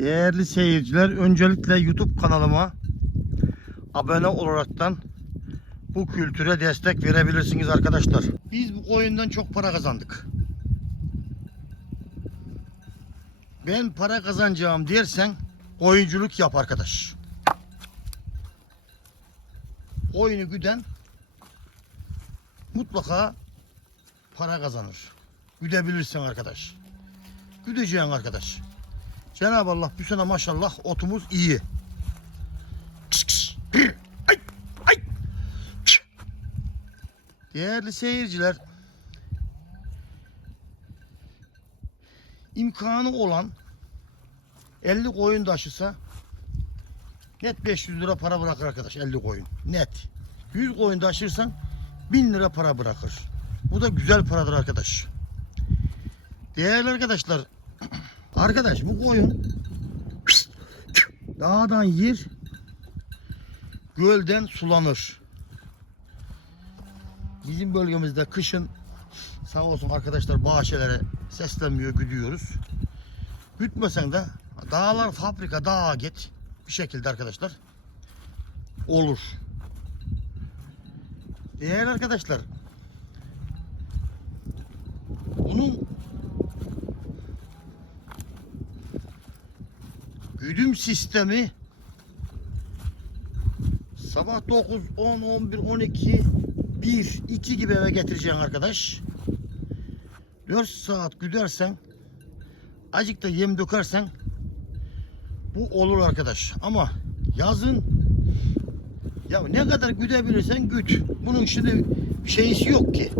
Değerli seyirciler, öncelikle YouTube kanalıma abone olaraktan bu kültüre destek verebilirsiniz arkadaşlar. Biz bu oyundan çok para kazandık. Ben para kazanacağım dersen oyunculuk yap arkadaş. Oyunu güden mutlaka para kazanır. Güdebilirsin arkadaş. Güdeceksin arkadaş. Cenab-ı Allah bu sene maşallah otumuz iyi. Değerli seyirciler, imkanı olan 50 koyun taşısa net 500 lira para bırakır arkadaş 50 koyun net. 100 koyun taşırsan 1000 lira para bırakır. Bu da güzel paradır arkadaş. Değerli arkadaşlar Arkadaş bu koyun dağdan yer gölden sulanır. Bizim bölgemizde kışın sağ olsun arkadaşlar bahçelere seslenmiyor gidiyoruz. Gütmesen de dağlar fabrika dağa git bir şekilde arkadaşlar olur. Değerli arkadaşlar bunun güdüm sistemi sabah 9, 10, 11, 12, 1, 2 gibi eve getireceksin arkadaş. 4 saat güdersen acık da yem dökersen bu olur arkadaş. Ama yazın ya ne kadar güdebilirsen güt. Bunun şimdi şeysi yok ki.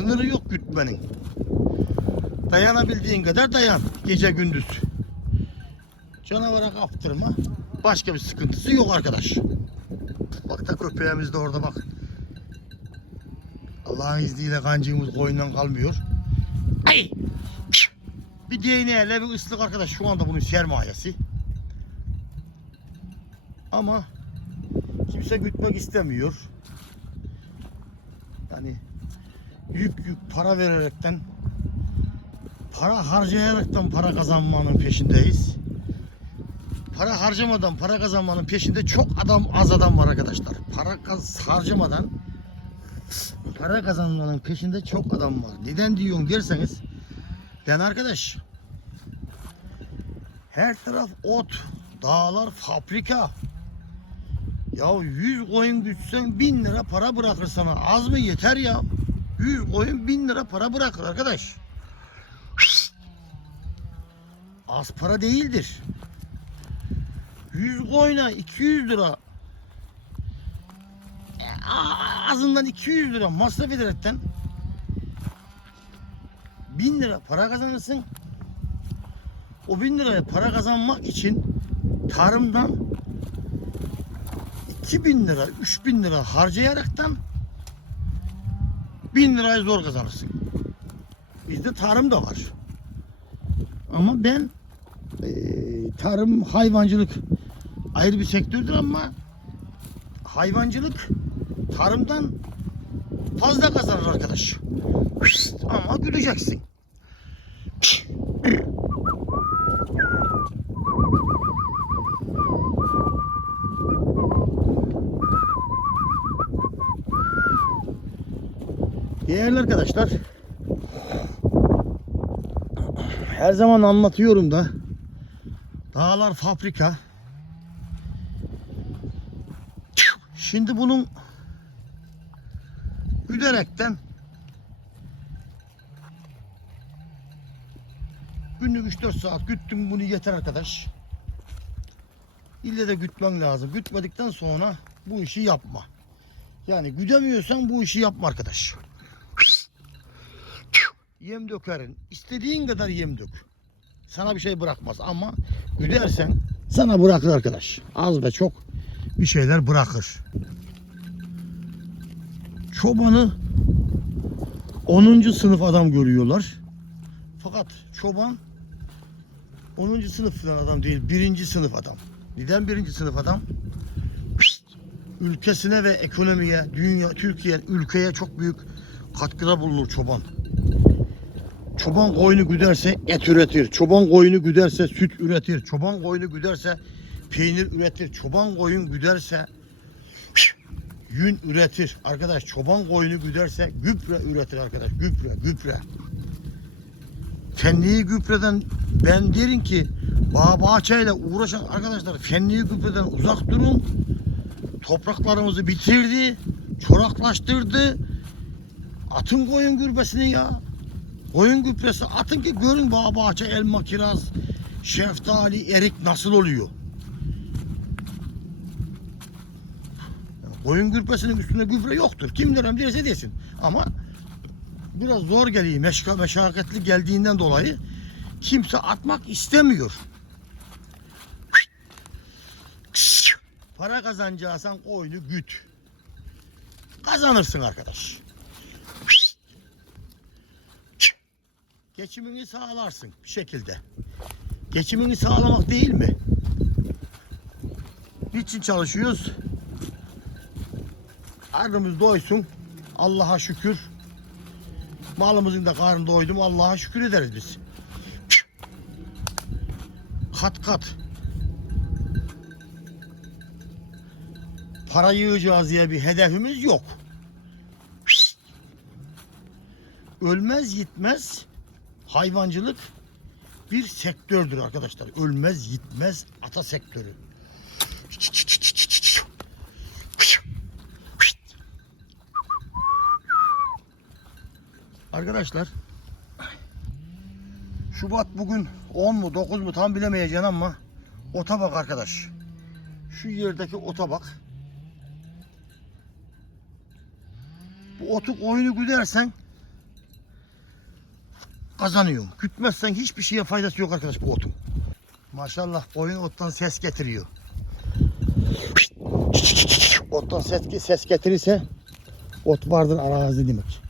Sınırı yok gütmenin. Dayanabildiğin kadar dayan. Gece gündüz. Canavara kaptırma. Başka bir sıkıntısı yok arkadaş. Bak da köpeğimiz de orada bak. Allah'ın izniyle kancığımız koyundan kalmıyor. Ay! Bir değneğiyle bir ıslık arkadaş. Şu anda bunun sermayesi. Ama kimse gütmek istemiyor. Yani yük yük para vererekten para harcayaraktan para kazanmanın peşindeyiz. Para harcamadan para kazanmanın peşinde çok adam az adam var arkadaşlar. Para kaz harcamadan para kazanmanın peşinde çok adam var. Neden diyorsun derseniz ben arkadaş her taraf ot, dağlar, fabrika. Ya 100 koyun gütsen 1000 lira para bırakır sana. Az mı yeter ya? 100 koyun 1000 lira para bırakır arkadaş. Az para değildir. 100 koyuna 200 lira e, azından 200 lira masraf ederekten 1000 lira para kazanırsın. O 1000 liraya para kazanmak için tarımdan 2000 lira, 3000 lira harcayaraktan 1000 lirayı zor kazanırsın. Bizde tarım da var. Ama ben eee, tarım, hayvancılık ayrı bir sektördür ama hayvancılık tarımdan fazla kazanır arkadaş. Ama güleceksin. Değerli arkadaşlar her zaman anlatıyorum da dağlar fabrika. Şimdi bunun güderekten günlük 3-4 saat güttüm bunu yeter arkadaş. İlle de gütmen lazım. Gütmedikten sonra bu işi yapma. Yani güdemiyorsan bu işi yapma arkadaş yem dökerin. İstediğin kadar yem dök. Sana bir şey bırakmaz ama güdersen sana bırakır arkadaş. Az ve çok bir şeyler bırakır. Çobanı 10. sınıf adam görüyorlar. Fakat çoban 10. sınıf falan adam değil. 1. sınıf adam. Neden 1. sınıf adam? Ülkesine ve ekonomiye, dünya, Türkiye ülkeye çok büyük katkıda bulunur çoban. Çoban koyunu güderse et üretir. Çoban koyunu güderse süt üretir. Çoban koyunu güderse peynir üretir. Çoban koyun güderse yün üretir. Arkadaş çoban koyunu güderse gübre üretir arkadaş. Gübre, gübre. Fenliği gübreden ben derim ki bağ bahçeyle uğraşan arkadaşlar fenliği gübreden uzak durun. Topraklarımızı bitirdi, çoraklaştırdı. Atın koyun gübresini ya. Koyun gübresi atın ki görün bağ bahçe, elma, kiraz, şeftali, erik nasıl oluyor. Koyun gübresinin üstünde gübre yoktur. Kim dönem derse desin. Ama biraz zor geliyor. Meşka, meşakkatli geldiğinden dolayı kimse atmak istemiyor. Para kazanacaksan koyunu güt. Kazanırsın arkadaş. Geçimini sağlarsın bir şekilde. Geçimini sağlamak değil mi? Niçin çalışıyoruz? Karnımız doysun. Allah'a şükür. Malımızın da karnı doydu mu Allah'a şükür ederiz biz. Kat kat. Para yığacağız diye bir hedefimiz yok. Ölmez gitmez hayvancılık bir sektördür arkadaşlar. Ölmez gitmez ata sektörü. Arkadaşlar Şubat bugün 10 mu 9 mu tam bilemeyeceğim ama ota bak arkadaş. Şu yerdeki ota bak. Bu otu oyunu güdersen kazanıyorsun. Gütmezsen hiçbir şeye faydası yok arkadaş bu otun. Maşallah oyun ottan ses getiriyor. Ottan ses, ses getirirse ot vardır arazi demek.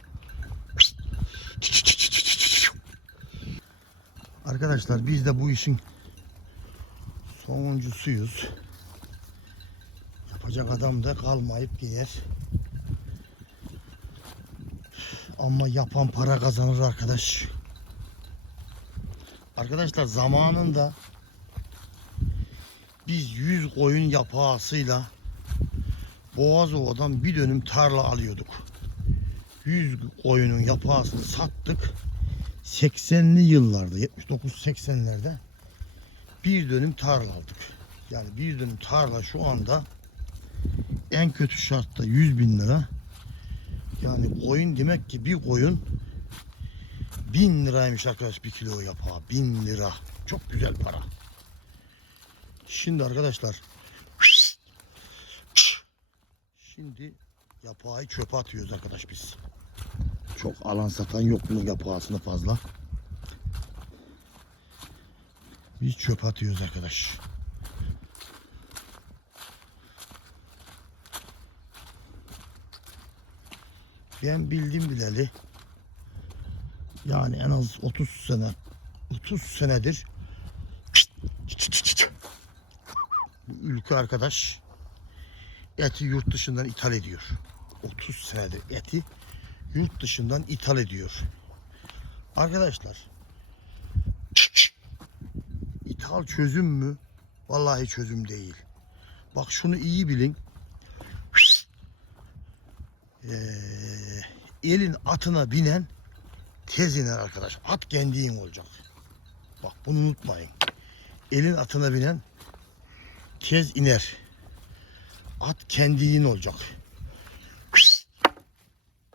Arkadaşlar biz de bu işin sonuncusuyuz. Yapacak adam da kalmayıp gider. Ama yapan para kazanır arkadaş. Arkadaşlar zamanında biz 100 koyun yapağısıyla Boğazova'dan bir dönüm tarla alıyorduk. 100 koyunun yapağısını sattık. 80'li yıllarda 79-80'lerde bir dönüm tarla aldık. Yani bir dönüm tarla şu anda en kötü şartta 100 bin lira. Yani koyun demek ki bir koyun bin liraymış arkadaş bir kilo yapağı. Bin lira. Çok güzel para. Şimdi arkadaşlar şimdi yapağı çöpe atıyoruz arkadaş biz. Çok alan satan yok bunun yapağısını fazla. Biz çöp atıyoruz arkadaş. Ben bildim bileli yani en az 30 sene 30 senedir ülke arkadaş eti yurt dışından ithal ediyor. 30 senedir eti yurt dışından ithal ediyor. Arkadaşlar ithal çözüm mü? Vallahi çözüm değil. Bak şunu iyi bilin. Ee, elin atına binen tez iner arkadaş. At kendiğin olacak. Bak bunu unutmayın. Elin atına binen tez iner. At kendiğin olacak.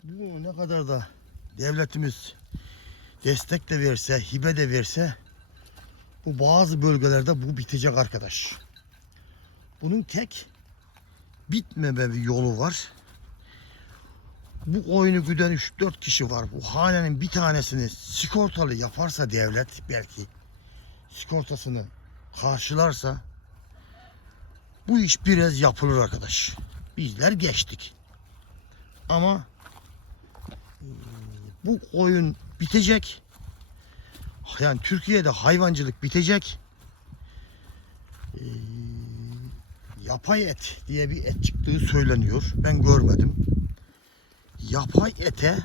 Bu ne kadar da devletimiz destek de verse, hibe de verse bu bazı bölgelerde bu bitecek arkadaş. Bunun tek bitmeme bir yolu var. Bu koyunu güden 3-4 kişi var. Bu hanenin bir tanesini sigortalı yaparsa devlet belki sigortasını karşılarsa bu iş biraz yapılır arkadaş. Bizler geçtik. Ama bu koyun bitecek. Yani Türkiye'de hayvancılık bitecek. Ee, yapay et diye bir et çıktığı söyleniyor. Ben görmedim. Yapay ete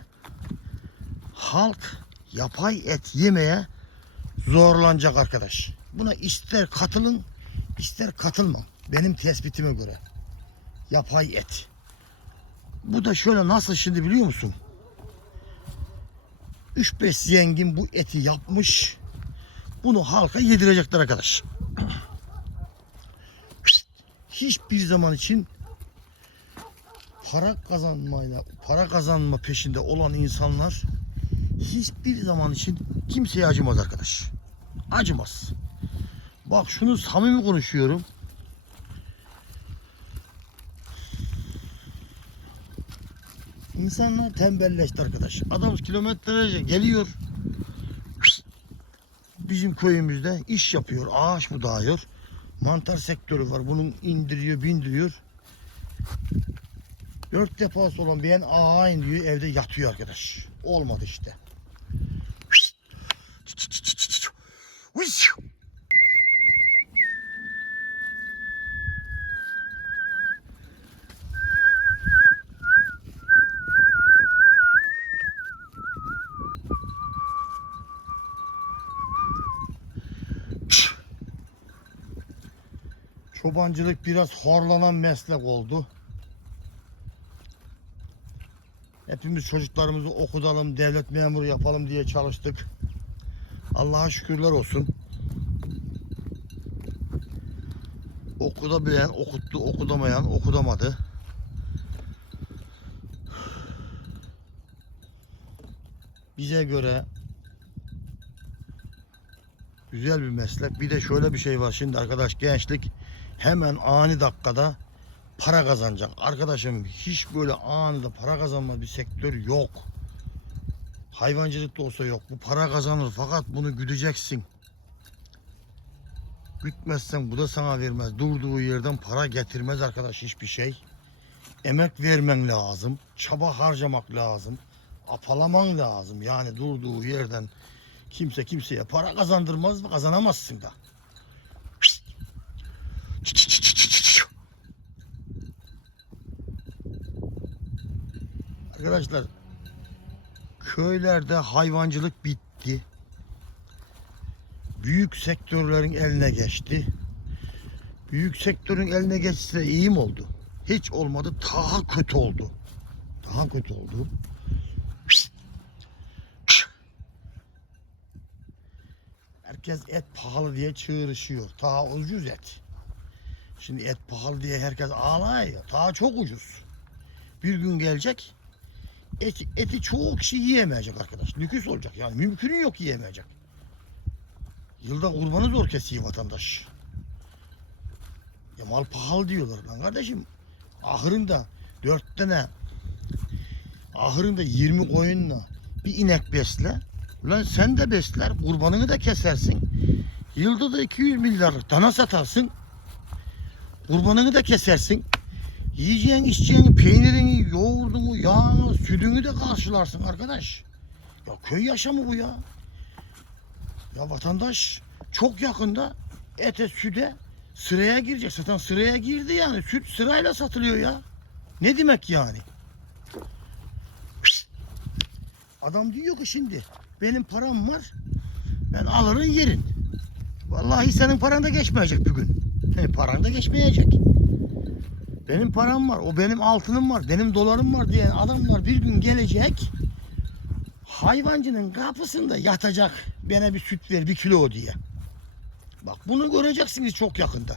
halk yapay et yemeye zorlanacak arkadaş. Buna ister katılın ister katılmam. Benim tespitime göre. Yapay et. Bu da şöyle nasıl şimdi biliyor musun? 3-5 zengin bu eti yapmış. Bunu halka yedirecekler arkadaş. Hiçbir zaman için para kazanmayla para kazanma peşinde olan insanlar hiçbir zaman için kimseye acımaz arkadaş. Acımaz. Bak şunu samimi konuşuyorum. İnsanlar tembelleşti arkadaş. Adam kilometrelerce geliyor. Bizim köyümüzde iş yapıyor. Ağaç mı dağıyor. Mantar sektörü var. Bunun indiriyor, bindiriyor. Dört defası olan bir ağayın diyor evde yatıyor arkadaş. Olmadı işte. Çobancılık biraz horlanan meslek oldu. Hepimiz çocuklarımızı okutalım, devlet memuru yapalım diye çalıştık. Allah'a şükürler olsun. Okudabilen okuttu, okudamayan okudamadı. Bize göre güzel bir meslek. Bir de şöyle bir şey var şimdi arkadaş gençlik hemen ani dakikada para kazanacak. Arkadaşım hiç böyle anında para kazanma bir sektör yok. Hayvancılık da olsa yok. Bu para kazanır fakat bunu güdeceksin. Gütmezsen bu da sana vermez. Durduğu yerden para getirmez arkadaş hiçbir şey. Emek vermen lazım. Çaba harcamak lazım. Apalaman lazım. Yani durduğu yerden kimse kimseye para kazandırmaz mı? Kazanamazsın da. Arkadaşlar köylerde hayvancılık bitti. Büyük sektörlerin eline geçti. Büyük sektörün eline geçse iyi mi oldu? Hiç olmadı. Daha kötü oldu. Daha kötü oldu. Herkes et pahalı diye çığırışıyor. Daha ucuz et. Şimdi et pahalı diye herkes ağlıyor. Daha çok ucuz. Bir gün gelecek et, eti çoğu kişi yiyemeyecek arkadaş. Lüküs olacak yani mümkünü yok yiyemeyecek. Yılda kurbanı zor kesiyor vatandaş. Ya mal pahalı diyorlar lan kardeşim. Ahırında dört tane ahırında 20 koyunla bir inek besle. Ulan sen de besler kurbanını da kesersin. Yılda da 200 milyarlık dana satarsın. Kurbanını da kesersin. Yiyeceğin, içeceğin peynirini, yoğurdunu, yağını, sütünü de karşılarsın arkadaş. Ya köy yaşamı bu ya. Ya vatandaş çok yakında ete, süte sıraya girecek. Zaten sıraya girdi yani. Süt sırayla satılıyor ya. Ne demek yani? Adam diyor ki şimdi benim param var. Ben alırım yerin. Vallahi senin paran da geçmeyecek bir gün. Senin paran da geçmeyecek. Benim param var, o benim altınım var, benim dolarım var diyen adamlar bir gün gelecek. Hayvancının kapısında yatacak. Bana bir süt ver bir kilo diye. Bak bunu göreceksiniz çok yakında.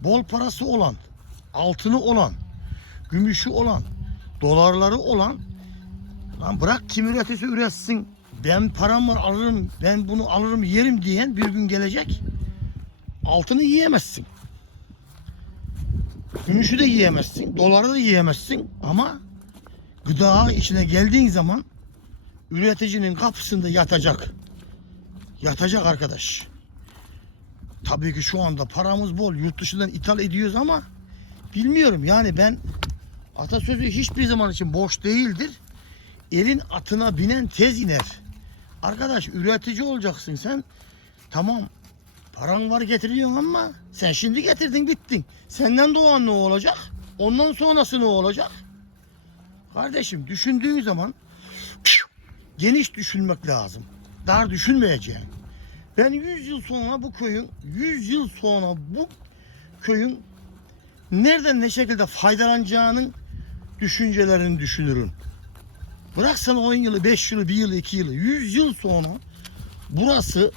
Bol parası olan, altını olan, gümüşü olan, dolarları olan lan bırak kim üretirse üretsin. Ben param var alırım, ben bunu alırım yerim diyen bir gün gelecek. Altını yiyemezsin. Gümüşü de yiyemezsin, doları da yiyemezsin ama gıda içine geldiğin zaman üreticinin kapısında yatacak. Yatacak arkadaş. Tabii ki şu anda paramız bol. Yurt dışından ithal ediyoruz ama bilmiyorum yani ben atasözü hiçbir zaman için boş değildir. Elin atına binen tez iner. Arkadaş üretici olacaksın sen. Tamam Paran var getiriyorsun ama sen şimdi getirdin bittin. Senden doğan ne olacak? Ondan sonrası ne olacak? Kardeşim düşündüğün zaman Geniş düşünmek lazım. Dar düşünmeyeceğim. Ben 100 yıl sonra bu köyün 100 yıl sonra bu köyün nereden ne şekilde faydalanacağının düşüncelerini düşünürüm. Bırak sana 10 yılı, 5 yılı, 1 yılı, 2 yılı, 100 yıl sonra burası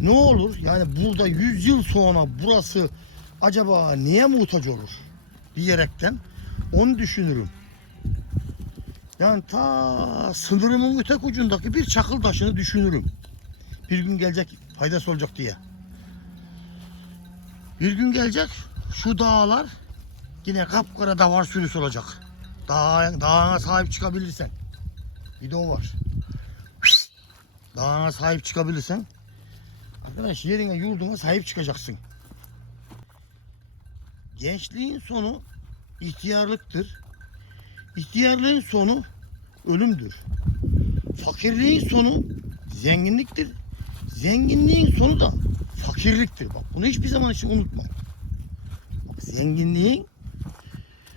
ne olur? Yani burada 100 yıl sonra burası acaba niye muhtaç olur? Diyerekten onu düşünürüm. Yani ta sınırımın ötek ucundaki bir çakıl taşını düşünürüm. Bir gün gelecek faydası olacak diye. Bir gün gelecek şu dağlar yine kapkara davar sürüsü olacak. Dağ, dağına sahip çıkabilirsen. Bir de o var. Dağına sahip çıkabilirsen arkadaş yerine yurduna sahip çıkacaksın. Gençliğin sonu ihtiyarlıktır. İhtiyarlığın sonu ölümdür. Fakirliğin sonu zenginliktir. Zenginliğin sonu da fakirliktir. Bak bunu hiçbir zaman için unutma. Bak, zenginliğin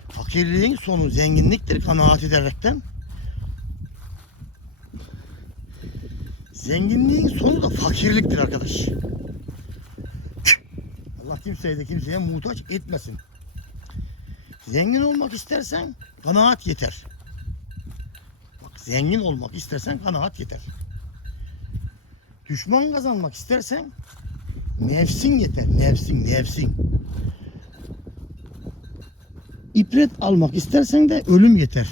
fakirliğin sonu zenginliktir kanaat ederekten. Zenginliğin sonu da fakirliktir arkadaş. Allah kimseye de kimseye muhtaç etmesin. Zengin olmak istersen kanaat yeter. Bak zengin olmak istersen kanaat yeter. Düşman kazanmak istersen nefsin yeter. Nefsin, nefsin. İbret almak istersen de ölüm yeter.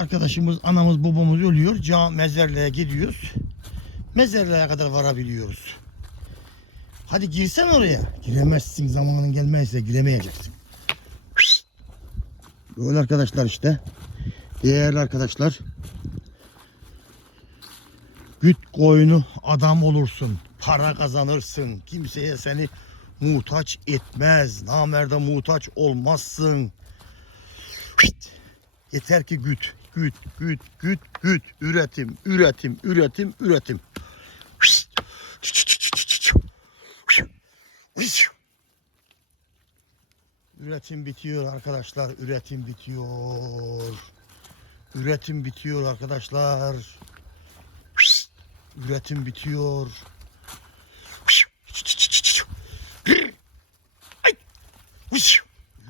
Arkadaşımız, anamız, babamız ölüyor. Cam mezarlığa gidiyoruz. Mezarlığa kadar varabiliyoruz. Hadi girsen oraya. Giremezsin zamanın gelmezse giremeyeceksin. Böyle arkadaşlar işte. Değerli arkadaşlar. Güt koyunu adam olursun. Para kazanırsın. Kimseye seni muhtaç etmez. Namerde muhtaç olmazsın. Yeter ki güt, güt, güt, güt, güt. Üretim, üretim, üretim, üretim. Üretim bitiyor arkadaşlar. Üretim bitiyor. Üretim bitiyor arkadaşlar. Üretim bitiyor.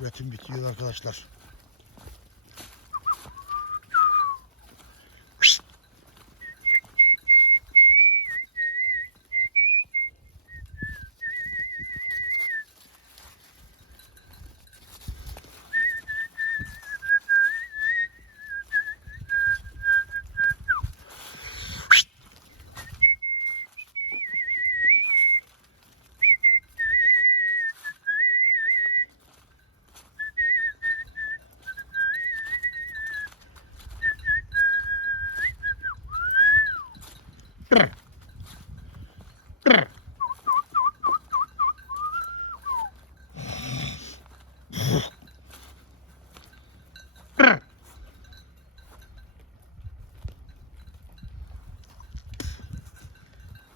Üretim bitiyor arkadaşlar.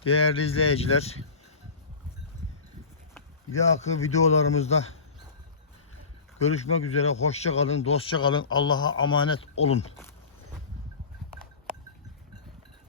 Değerli izleyiciler. Bir dahaki videolarımızda görüşmek üzere. Hoşça kalın, dostça kalın. Allah'a emanet olun.